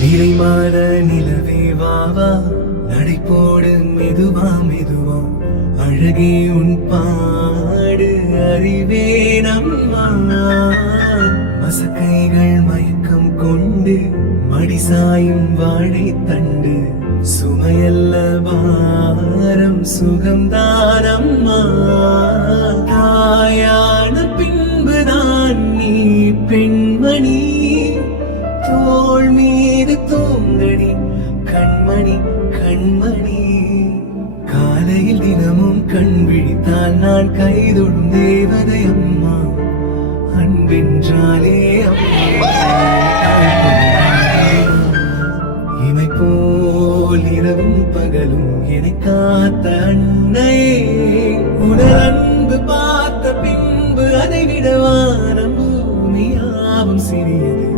நிறைமாத நிலவே வாவா நடைபோடு மெதுவா மெதுவா அழகே உன் பாடு அறிவே நம்மா மசக்கைகள் மயக்கம் கொண்டு மடிசாயும் வாழை தண்டு சுமையல்ல பாரம் சுகம்தானம்மா தாயான பின்புதான் நீ பெண்மணி தோள் மீது தூங்கடி கண்மணி கண்மணி காலையில் தினமும் கண் விழித்தால் நான் கைதொடும் தேவதை அம்மா அன்பென்றாலே இமை போல் இரவும் பகலும் என்னை காத்த அன்னையே உடல் அன்பு பார்த்த பின்பு அதை விட வானம் பூமியாவும் சிறியது